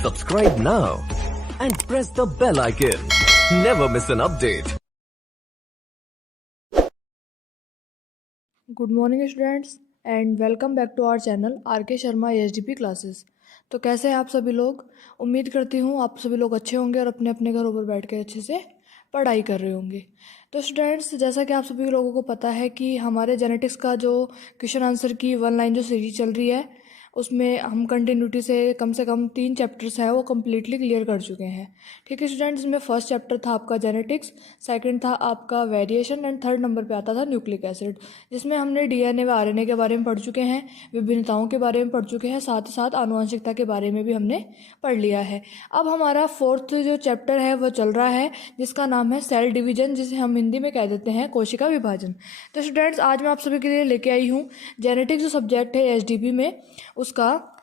Subscribe now and press the bell icon. Never miss an update. Good morning students and welcome back to our channel R K. Sharma HDP classes. तो कैसे हैं आप सभी लोग? उम्मीद करती हूँ आप सभी लोग अच्छे होंगे और अपने अपने घरों पर बैठ के अच्छे से पढ़ाई कर रहे होंगे। तो स्टूडेंट्स, जैसा कि आप सभी लोगों को पता है कि हमारे जेनेटिक्स का जो क्वेश्चन आंसर की 1 लाइन जो सीरीज चल रही है उसमें हम कंटिन्यूटी से कम 3 चैप्टर्स हैं वो कम्प्लीटली क्लियर कर चुके हैं। ठीक है स्टूडेंट्स, इसमें फर्स्ट चैप्टर था आपका जेनेटिक्स, सेकंड था आपका वेरिएशन एंड थर्ड नंबर पे आता था न्यूक्लिक एसिड, जिसमें हमने डीएनए व आरएनए के बारे में पढ़ चुके हैं, विभिन्नताओं के बारे में पढ़ चुके हैं, साथ ही साथ आनुवंशिकता के बारे में भी हमने पढ़ लिया है। अब हमारा फोर्थ जो चैप्टर है वो चल रहा है जिसका नाम है सेल डिवीजन, जिसे हम हिंदी में कह देते हैं कोशिका विभाजन। तो स्टूडेंट्स, आज मैं आप सभी के लिए लेके आई हूँ जेनेटिक्स जो सब्जेक्ट है एचडीपी में, उसका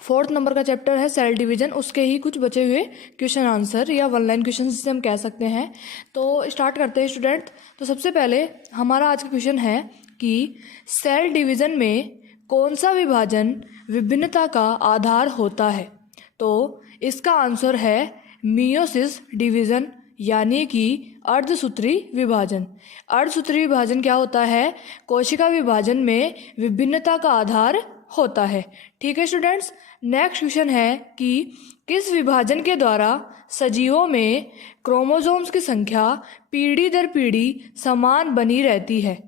4th नंबर का चैप्टर है सेल डिवीजन, उसके ही कुछ बचे हुए क्वेश्चन आंसर या 1 लाइन क्वेश्चन जिसे हम कह सकते हैं। तो स्टार्ट करते हैं स्टूडेंट। तो सबसे पहले हमारा आज का क्वेश्चन है कि सेल डिवीजन में कौन सा विभाजन विभिन्नता का आधार होता है? तो इसका आंसर है मियोसिस डिवीजन, यानी कि अर्धसूत्री विभाजन। अर्धसूत्री विभाजन क्या होता है? कोशिका विभाजन में विभिन्नता का आधार होता है। ठीक है स्टूडेंट्स, नेक्स्ट क्वेश्चन है कि किस विभाजन के द्वारा सजीवों में क्रोमोसोम्स की संख्या पीढ़ी दर पीढ़ी समान बनी रहती है?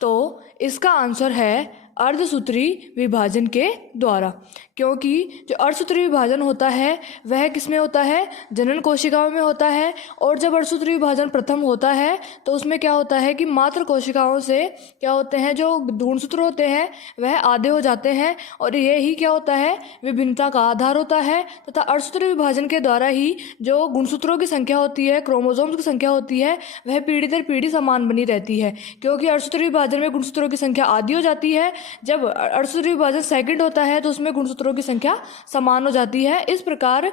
तो इसका आंसर है अर्धसूत्री विभाजन के द्वारा, क्योंकि जो अर्धसूत्री विभाजन होता है वह किसमें होता है? जनन कोशिकाओं में होता है। और जब अर्धसूत्री विभाजन प्रथम होता है तो उसमें क्या होता है कि मात्र कोशिकाओं से क्या होते हैं, जो गुणसूत्र होते हैं वह आधे हो जाते हैं, और ये ही क्या होता है? विभिन्नता का आधार होता है। तथा अर्धसूत्री विभाजन के द्वारा ही जो गुणसूत्रों की संख्या होती है, क्रोमोसोम्स की संख्या होती है, वह पीढ़ी दर पीढ़ी समान बनी रहती है, क्योंकि अर्धसूत्री विभाजन में गुणसूत्रों की संख्या आधी हो जाती है। जब अर्धसूत्री विभाजन सेकंड होता है तो उसमें गुणसूत्रों की संख्या समान हो जाती है। इस प्रकार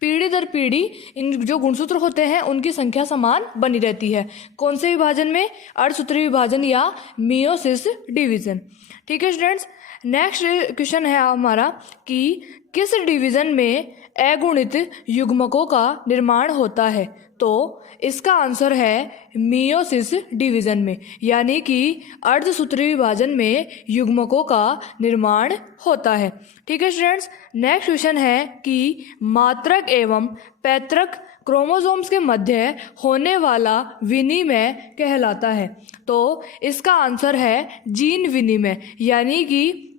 पीढ़ी दर पीढ़ी इन जो गुणसूत्र होते हैं उनकी संख्या समान बनी रहती है। कौन से विभाजन में? अर्धसूत्री विभाजन या मियोसिस डिवीजन। ठीक है स्टूडेंट्स, नेक्स्ट क्वेश्चन है हमारा कि किस डिवीजन में अगुणित युग्मकों का निर्माण होता है? तो इसका आंसर है मियोसिस डिवीजन में, यानी कि अर्धसूत्री विभाजन में युग्मकों का निर्माण होता है। ठीक है स्टूडेंट्स, नेक्स्ट क्वेश्चन है कि मात्रक एवं पैतृक क्रोमोसोम्स के मध्य होने वाला विनिमय कहलाता है? तो इसका आंसर है जीन विनिमय, यानी कि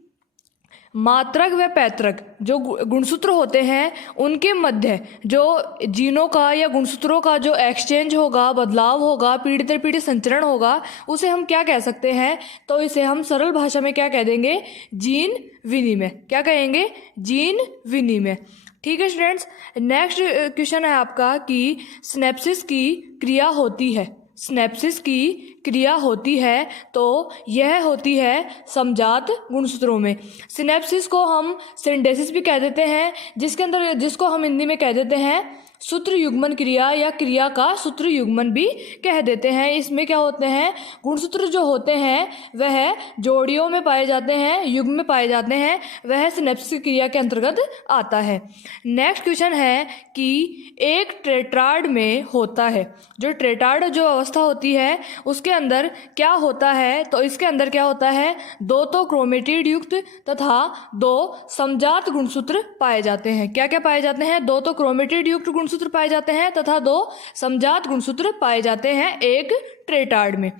मात्रक व पैतृक जो गुणसूत्र होते हैं उनके मध्य जो जीनों का या गुणसूत्रों का जो एक्सचेंज होगा, बदलाव होगा, पीढ़ी दर पीढ़ी संचरण होगा, उसे हम क्या कह सकते हैं? तो इसे हम सरल भाषा में क्या कह देंगे? जीन विनिमय। क्या कहेंगे? जीन विनिमय। ठीक है स्टूडेंट्स, नेक्स्ट क्वेश्चन है आपका कि स्नेप्सिस की क्रिया होती है। स्नेप्सिस की क्रिया होती है तो यह होती है समजात गुणसूत्रों में। सिनेप्सिस को हम सिंडेसिस भी कह देते हैं, जिसको हम हिंदी में कह देते हैं सूत्र युग्मन क्रिया या क्रिया का सूत्र युग्मन भी कह देते हैं। इसमें क्या होते हैं? गुणसूत्र जो होते हैं वह जोड़ियों में पाए जाते हैं, युग्म में पाए जाते हैं, वह सिनेप्सिस क्रिया के अंतर्गत आता है। नेक्स्ट क्वेश्चन है कि एक टेट्राड में होता है, जो टेट्राड जो अवस्था होती है उसके अंदर क्या होता है? तो इसके अंदर क्या होता है? 2 तो क्रोमेटिड युक्त तथा 2 समजात गुणसूत्र पाए जाते हैं। क्या क्या पाए जाते हैं? 2 तो क्रोमेटिड युक्त गुणसूत्र पाए जाते हैं तथा 2 समजात गुणसूत्र पाए जाते हैं एक टेट्राड में।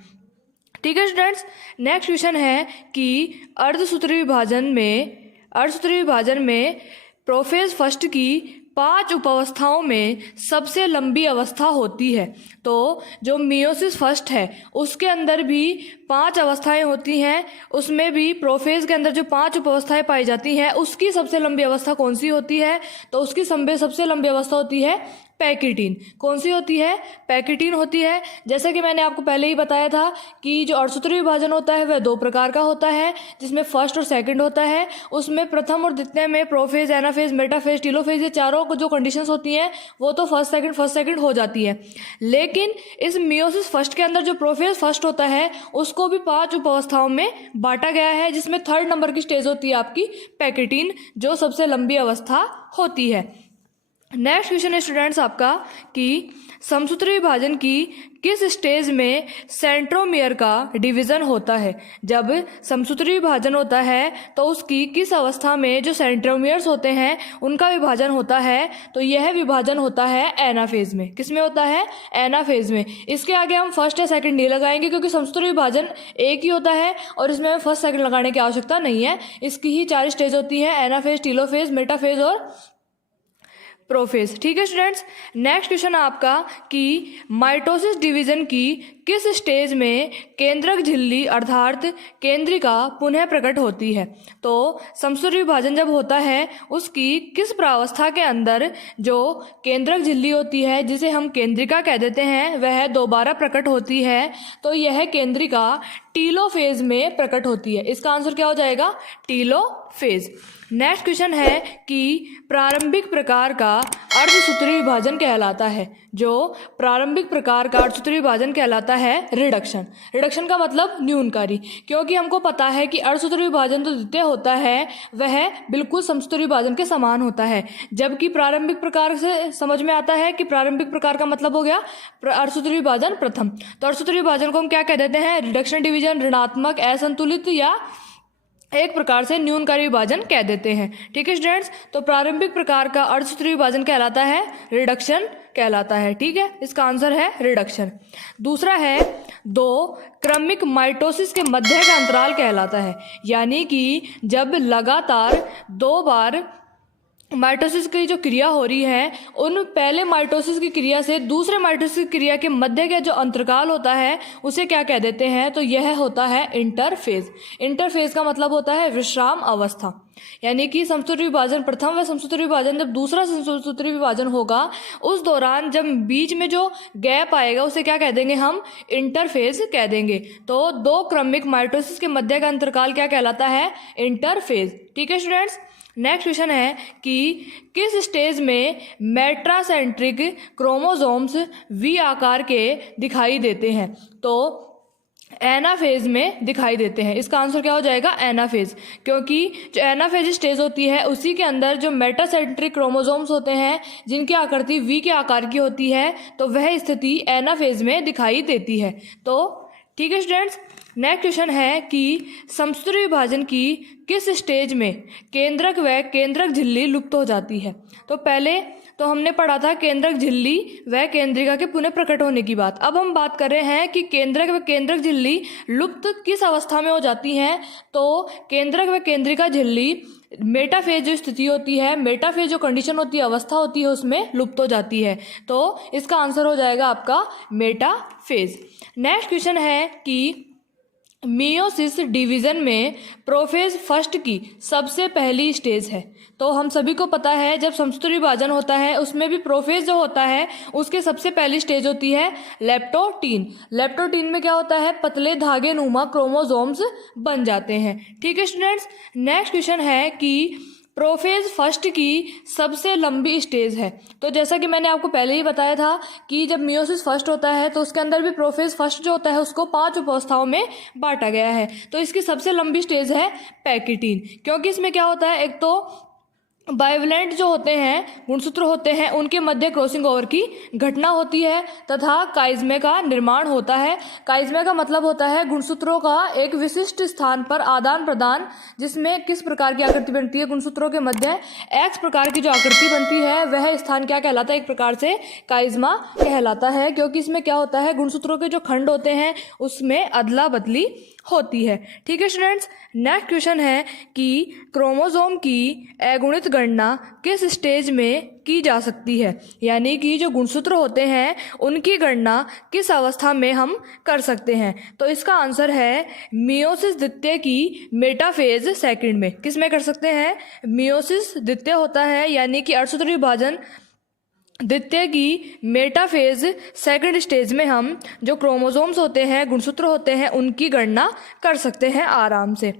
ठीक है स्टूडेंट्स, नेक्स्ट क्वेश्चन है कि अर्धसूत्री विभाजन में प्रोफेज फर्स्ट की 5 उपावस्थाओं में सबसे लंबी अवस्था होती है। तो जो मियोसिस फर्स्ट है उसके अंदर भी 5 अवस्थाएं होती हैं, उसमें भी प्रोफेज के अंदर जो 5 उपावस्थाएं पाई जाती हैं उसकी सबसे लंबी अवस्था कौन सी होती है? तो उसकी सबसे लंबी अवस्था होती है पैकिटीन। कौन सी होती है? पैकिटीन होती है। जैसा कि मैंने आपको पहले ही बताया था कि जो अर्धसूत्री विभाजन होता है वह 2 प्रकार का होता है, जिसमें फर्स्ट और सेकंड होता है। उसमें प्रथम और द्वितीय में प्रोफेज, एनाफेज, मेटाफेज, टीलोफेज, ये चारों जो कंडीशंस होती हैं वो तो फर्स्ट सेकंड हो जाती है, लेकिन इस मियोसिस फर्स्ट के अंदर जो प्रोफेज फर्स्ट होता है उसको भी 5 उपावस्थाओं में बांटा गया है, जिसमें 3rd नंबर की स्टेज होती है आपकी पैकेटीन, जो सबसे लंबी अवस्था होती है। नेक्स्ट क्वेश्चन है स्टूडेंट्स आपका कि समसूत्री विभाजन की किस स्टेज में सेंट्रोमियर का डिवीजन होता है। जब समसूत्री विभाजन होता है तो उसकी किस अवस्था में जो सेंट्रोमियर्स होते हैं उनका विभाजन होता है, तो यह विभाजन होता है एनाफेज में। किस में होता है? एनाफेज में। इसके आगे हम फर्स्ट या सेकंड नहीं लगाएंगे क्योंकि समसूत्री विभाजन एक ही होता है और इसमें हमें फर्स्ट सेकंड लगाने की आवश्यकता नहीं है। इसकी ही 4 स्टेज होती है, एनाफेज, टीलोफेज, मेटाफेज और प्रोफेज। ठीक है स्टूडेंट्स, नेक्स्ट क्वेश्चन है आपका कि माइटोसिस डिवीजन की किस स्टेज में केंद्रक झिल्ली अर्थात केंद्रिका पुनः प्रकट होती है। तो समसूत्री विभाजन जब होता है उसकी किस प्रावस्था के अंदर जो केंद्रक झिल्ली होती है, जिसे हम केंद्रिका कह देते हैं, वह दोबारा प्रकट होती है, तो यह केंद्रिका टीलोफेज में प्रकट होती है। इसका आंसर क्या हो जाएगा? टीलोफेज। नेक्स्ट क्वेश्चन है कि प्रारंभिक प्रकार का अर्धसूत्री विभाजन कहलाता है। जो प्रारंभिक प्रकार का अर्धसूत्री विभाजन कहलाता है रिडक्शन। रिडक्शन का मतलब न्यूनकारी, क्योंकि हमको पता है कि अर्धसूत्री विभाजन जो द्वितीय होता है वह बिल्कुल समसूत्री विभाजन के समान होता है, जबकि प्रारंभिक प्रकार से समझ में आता है कि प्रारंभिक प्रकार का मतलब हो गया अर्धसूत्री विभाजन प्रथम। तो अर्धसूत्री विभाजन को हम क्या कह देते हैं? रिडक्शन डिवीजन, ऋणात्मक, असंतुलित या एक प्रकार से न्यूनकारी विभाजन कह देते हैं। ठीक है स्टूडेंट्स, तो प्रारंभिक प्रकार का अर्धसूत्री विभाजन कहलाता है रिडक्शन कहलाता है। ठीक है, इसका आंसर है रिडक्शन। दूसरा है 2 क्रमिक माइटोसिस के मध्य का अंतराल कहलाता है, यानी कि जब लगातार 2 बार माइटोसिस की जो क्रिया हो रही है उन पहले माइटोसिस की क्रिया से दूसरे माइटोसिस की क्रिया के मध्य का जो अंतराल होता है उसे क्या कह देते हैं? तो यह होता है इंटरफेज। इंटरफेज का मतलब होता है विश्राम अवस्था, यानी कि समसूत्री विभाजन प्रथम व समसूत्री विभाजन जब दूसरा समसूत्री विभाजन होगा उस दौरान जब बीच में जो गैप आएगा उसे क्या कह देंगे? हम इंटरफेज कह देंगे। तो 2 क्रमिक माइटोसिस के मध्य का अंतराल क्या कहलाता है? इंटरफेज। ठीक है स्टूडेंट्स, नेक्स्ट क्वेश्चन है कि किस स्टेज में मेट्रासेंट्रिक क्रोमोसोम्स वी आकार के दिखाई देते हैं। तो एनाफेज में दिखाई देते हैं। इसका आंसर क्या हो जाएगा? एनाफेज, क्योंकि जो एनाफेज स्टेज होती है उसी के अंदर जो मेटासेंट्रिक क्रोमोसोम्स होते हैं जिनकी आकृति वी के आकार की होती है, तो वह स्थिति एनाफेज में दिखाई देती है। तो ठीक है स्टूडेंट्स, नेक्स्ट क्वेश्चन है कि समसूत्री विभाजन की किस स्टेज में केंद्रक व केंद्रक झिल्ली लुप्त हो जाती है। तो पहले तो हमने पढ़ा था केंद्रक झिल्ली व केंद्रिका के पुनः प्रकट होने की बात। अब हम बात कर रहे हैं कि केंद्रक व केंद्रक झिल्ली लुप्त किस अवस्था में हो जाती हैं। तो केंद्रक व केंद्रिका झिल्ली मेटाफेज जो स्थिति होती है, मेटाफेज जो कंडीशन होती है, अवस्था होती है, उसमें लुप्त हो जाती है। तो इसका आंसर हो जाएगा आपका मेटाफेज। नेक्स्ट क्वेश्चन है कि मियोसिस डिवीजन में प्रोफेज फर्स्ट की सबसे पहली स्टेज है। तो हम सभी को पता है जब समसूत्री विभाजन होता है उसमें भी प्रोफेज जो होता है उसके सबसे पहली स्टेज होती है लेप्टोटीन। लेप्टोटीन में क्या होता है? पतले धागे नुमा क्रोमोसोम्स बन जाते हैं। ठीक है स्टूडेंट्स, नेक्स्ट क्वेश्चन है कि प्रोफेज फर्स्ट की सबसे लंबी स्टेज है। तो जैसा कि मैंने आपको पहले ही बताया था कि जब मियोसिस फर्स्ट होता है तो उसके अंदर भी प्रोफेज फर्स्ट जो होता है उसको 5 उपावस्थाओं में बांटा गया है। तो इसकी सबसे लंबी स्टेज है पैकेटीन, क्योंकि इसमें क्या होता है? एक तो बाइवलेंट जो होते हैं, गुणसूत्र होते हैं, उनके मध्य क्रॉसिंग ओवर की घटना होती है तथा काइज्मे का निर्माण होता है। काइज्मे का मतलब होता है गुणसूत्रों का एक विशिष्ट स्थान पर आदान प्रदान, जिसमें किस प्रकार की आकृति बनती है? गुणसूत्रों के मध्य एक्स प्रकार की जो आकृति बनती है वह स्थान क्या कहलाता है? एक प्रकार से काइज्मा कहलाता है, क्योंकि इसमें क्या होता है? गुणसूत्रों के जो खंड होते हैं उसमें अदला बदली होती है। ठीक है स्टूडेंट्स, नेक्स्ट क्वेश्चन है कि क्रोमोसोम की अगुणित गणना किस स्टेज में की जा सकती है, यानी कि जो गुणसूत्र होते हैं उनकी गणना किस अवस्था में हम कर सकते हैं। तो इसका आंसर है मियोसिस द्वितीय की मेटाफेज सेकंड में। किस में कर सकते हैं? मियोसिस द्वितीय होता है, यानी कि अर्धसूत्री विभाजन द्वितीय की मेटाफेज सेकंड स्टेज में हम जो क्रोमोसोम्स होते हैं, गुणसूत्र होते हैं, उनकी गणना कर सकते हैं आराम से।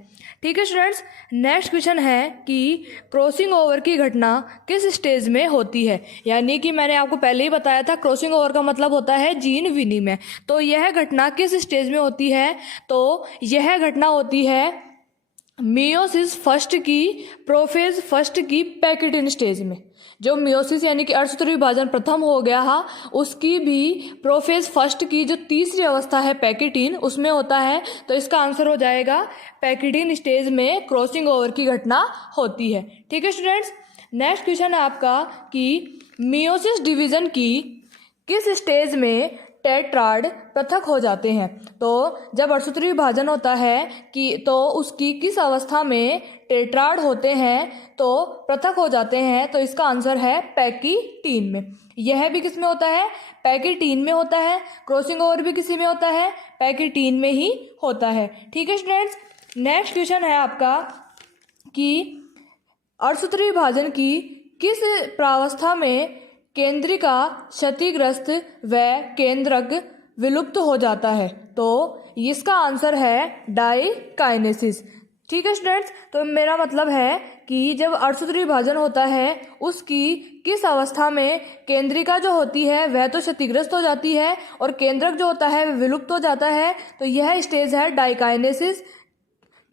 ठीक है स्टूडेंट्स, नेक्स्ट क्वेश्चन है कि क्रॉसिंग ओवर की घटना किस स्टेज में होती है। यानी कि मैंने आपको पहले ही बताया था क्रॉसिंग ओवर का मतलब होता है जीन विनिमय। तो यह घटना किस स्टेज में होती है, तो यह घटना होती है मियोसिस फर्स्ट की, प्रोफेज फर्स्ट की पैकेटिन स्टेज में। जो मियोसिस यानी कि अर्धसूत्री विभाजन प्रथम हो गया है, उसकी भी प्रोफेज फर्स्ट की जो तीसरी अवस्था है पैकेटिन, उसमें होता है। तो इसका आंसर हो जाएगा पैकेटिन स्टेज में क्रॉसिंग ओवर की घटना होती है। ठीक है स्टूडेंट्स, नेक्स्ट क्वेश्चन है आपका कि मियोसिस डिवीजन की किस स्टेज में टेट्राड पृथक हो जाते हैं। तो जब अर्धसूत्री विभाजन होता है कि तो उसकी किस अवस्था में टेट्राड होते हैं, तो पृथक हो जाते हैं। तो इसका आंसर है पैकीटीन में। यह भी किस में होता है, पैकीटीन में होता है। क्रॉसिंग ओवर भी किसी में होता है, पैकीटीन में ही होता है। ठीक है स्टूडेंट्स, नेक्स्ट क्वेश्चन है आपका कि अर्धसूत्री विभाजन की किस प्रावस्था में केंद्रिका क्षतिग्रस्त व केंद्रक विलुप्त हो जाता है। तो इसका आंसर है डाइकाइनेसिस। ठीक है स्टूडेंट्स, तो मेरा मतलब है कि जब अर्धसूत्री विभाजन होता है उसकी किस अवस्था में केंद्रिका जो होती है वह तो क्षतिग्रस्त हो जाती है और केंद्रक जो होता है वह विलुप्त हो जाता है। तो यह स्टेज है डाइकाइनेसिस।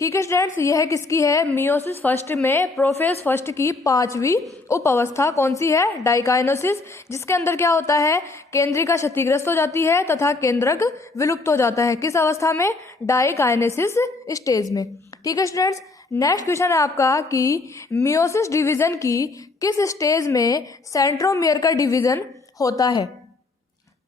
ठीक है स्टूडेंट्स, यह किसकी है, मियोसिस फर्स्ट में प्रोफेज फर्स्ट की 5वीं उप अवस्था कौन सी है, डाइकाइनेसिस, जिसके अंदर क्या होता है, केंद्रिका क्षतिग्रस्त हो जाती है तथा केंद्रक विलुप्त हो जाता है। किस अवस्था में, डाइकाइनेसिस स्टेज में। ठीक है स्टूडेंट्स, नेक्स्ट क्वेश्चन है आपका कि मियोसिस डिवीजन की किस स्टेज में सेंट्रोमियर का डिवीजन होता है।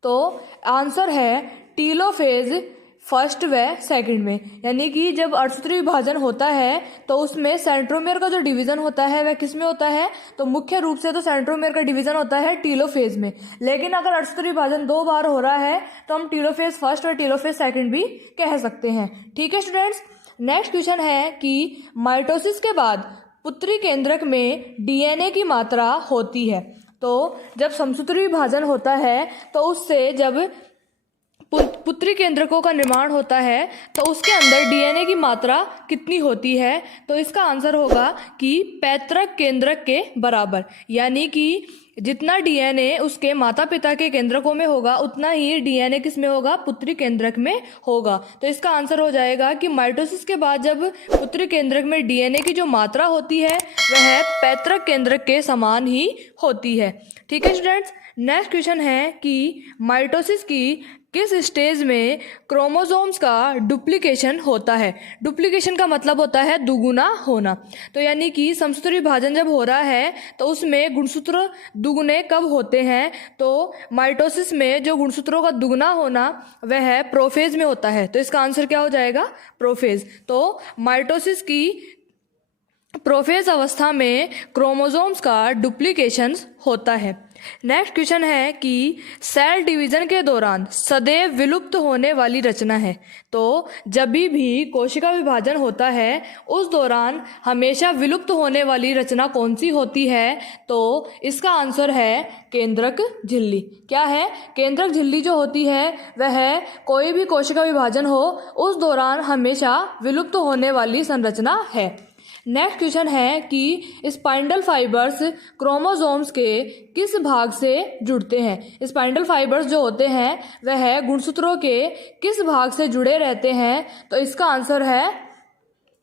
तो आंसर है टीलोफेज फर्स्ट व सेकंड में। यानी कि जब अर्धसूत्री विभाजन होता है तो उसमें सेंट्रोमियर का जो डिवीजन होता है वह किस में होता है, तो मुख्य रूप से तो सेंट्रोमियर का डिवीजन होता है टीलोफेज में। लेकिन अगर अर्धसूत्री विभाजन 2 बार हो रहा है तो हम टीलोफेज फर्स्ट और टीलोफेज सेकंड भी कह सकते हैं। ठीक है स्टूडेंट्स, नेक्स्ट क्वेश्चन है कि माइटोसिस के बाद पुत्री केंद्रक में डीएनए की मात्रा होती है। तो जब समसूत्री विभाजन होता है तो उससे जब पुत्री केंद्रकों का निर्माण होता है तो उसके अंदर डीएनए की मात्रा कितनी होती है। तो इसका आंसर होगा कि पैतृक केंद्रक के बराबर। यानी कि जितना डीएनए उसके माता पिता के केंद्रकों में होगा उतना ही डीएनए किस में होगा, पुत्री केंद्रक में होगा। तो इसका आंसर हो जाएगा कि माइटोसिस के बाद जब पुत्री केंद्रक में डीएनए की जो मात्रा होती है वह पैतृक केंद्रक के समान ही होती है। ठीक है स्टूडेंट्स, नेक्स्ट क्वेश्चन है कि माइटोसिस की किस स्टेज में क्रोमोसोम्स का डुप्लीकेशन होता है। डुप्लीकेशन का मतलब होता है दुगुना होना। तो यानी कि समसूत्री विभाजन जब हो रहा है तो उसमें गुणसूत्र दुगुने कब होते हैं, तो माइटोसिस में जो गुणसूत्रों का दुगुना होना वह प्रोफेज में होता है। तो इसका आंसर क्या हो जाएगा, प्रोफेज। तो माइटोसिस की प्रोफेज अवस्था में क्रोमोसोम्स का डुप्लीकेशन होता है। नेक्स्ट क्वेश्चन है कि सेल डिवीजन के दौरान सदैव विलुप्त होने वाली रचना है। तो जब भी कोशिका विभाजन होता है उस दौरान हमेशा विलुप्त होने वाली रचना कौन सी होती है, तो इसका आंसर है केंद्रक झिल्ली। क्या है, केंद्रक झिल्ली जो होती है वह कोई भी कोशिका विभाजन हो उस दौरान हमेशा विलुप्त होने वाली संरचना है। नेक्स्ट क्वेश्चन है कि स्पाइंडल फाइबर्स क्रोमोसोम्स के किस भाग से जुड़ते हैं। स्पाइंडल फाइबर्स जो होते हैं वह गुणसूत्रों के किस भाग से जुड़े रहते हैं। तो इसका आंसर है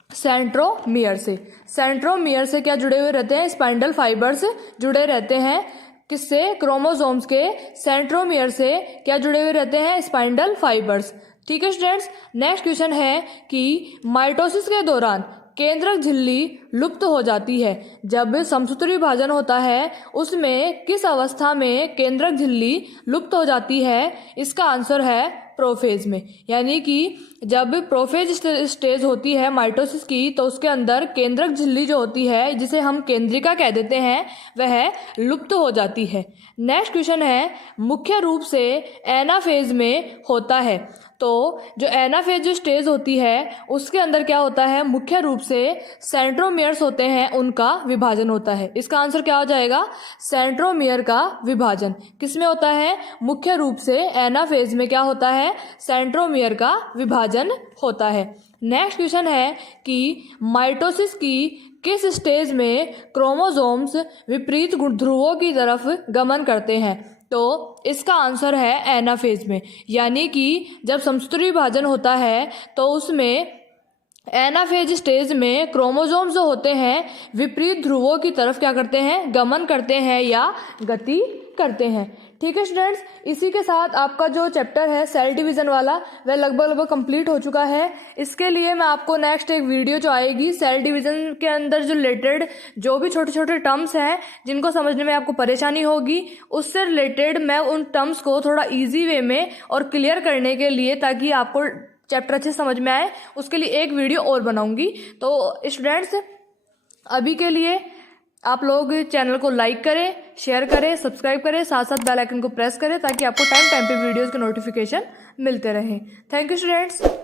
सेंट्रोमियर से। सेंट्रोमियर से क्या जुड़े हुए रहते हैं, स्पाइंडल फाइबर्स जुड़े रहते हैं किससे, क्रोमोसोम्स के सेंट्रोमियर से क्या जुड़े हुए रहते हैं, स्पाइंडल फाइबर्स। ठीक है स्टूडेंट्स, नेक्स्ट क्वेश्चन है कि माइटोसिस के दौरान केंद्रक झिल्ली लुप्त हो जाती है। जब समसूत्री विभाजन होता है उसमें किस अवस्था में केंद्रक झिल्ली लुप्त हो जाती है, इसका आंसर है प्रोफेज में। यानी कि जब प्रोफेज स्टेज होती है माइटोसिस की तो उसके अंदर केंद्रक झिल्ली जो होती है जिसे हम केंद्रिका कह देते हैं वह लुप्त हो जाती है। नेक्स्ट क्वेश्चन है मुख्य रूप से एनाफेज में होता है। तो जो एनाफेज जो स्टेज होती है उसके अंदर क्या होता है, मुख्य रूप से सेंट्रोमियर सेंट्रोमियर्स होते हैं उनका विभाजन होता है। इसका आंसर क्या हो जाएगा? सेंट्रोमियर का विभाजन किसमें होता है? मुख्य रूप से एनाफेज में क्या होता है? सेंट्रोमियर का विभाजन होता है। नेक्स्ट क्वेश्चन है कि माइटोसिस की किस स्टेज में क्रोमोसोम्स विपरीत ध्रुवों की तरफ गमन करते हैं? तो इसका आंसर है एनाफेज में, यानी कि जब समसूत्री विभाजन होता है तो उसमें एनाफेज स्टेज में क्रोमोसोम्स जो होते हैं विपरीत ध्रुवों की तरफ क्या करते हैं? गमन करते हैं या गति करते हैं। ठीक है स्टूडेंट्स, इसी के साथ आपका जो चैप्टर है सेल डिवीज़न वाला वह लगभग कंप्लीट हो चुका है। इसके लिए मैं आपको नेक्स्ट एक वीडियो जो आएगी सेल डिवीज़न के अंदर जो रिलेटेड जो भी छोटे छोटे टर्म्स हैं जिनको समझने में आपको परेशानी होगी, उससे रिलेटेड मैं उन टर्म्स को थोड़ा ईजी वे में और क्लियर करने के लिए, ताकि आपको चैप्टर अच्छे समझ में आए, उसके लिए एक वीडियो और बनाऊंगी। तो स्टूडेंट्स अभी के लिए आप लोग चैनल को लाइक करें, शेयर करें, सब्सक्राइब करें, साथ साथ बेल आइकन को प्रेस करें ताकि आपको टाइम टाइम पे वीडियोस के नोटिफिकेशन मिलते रहें। Thank you students.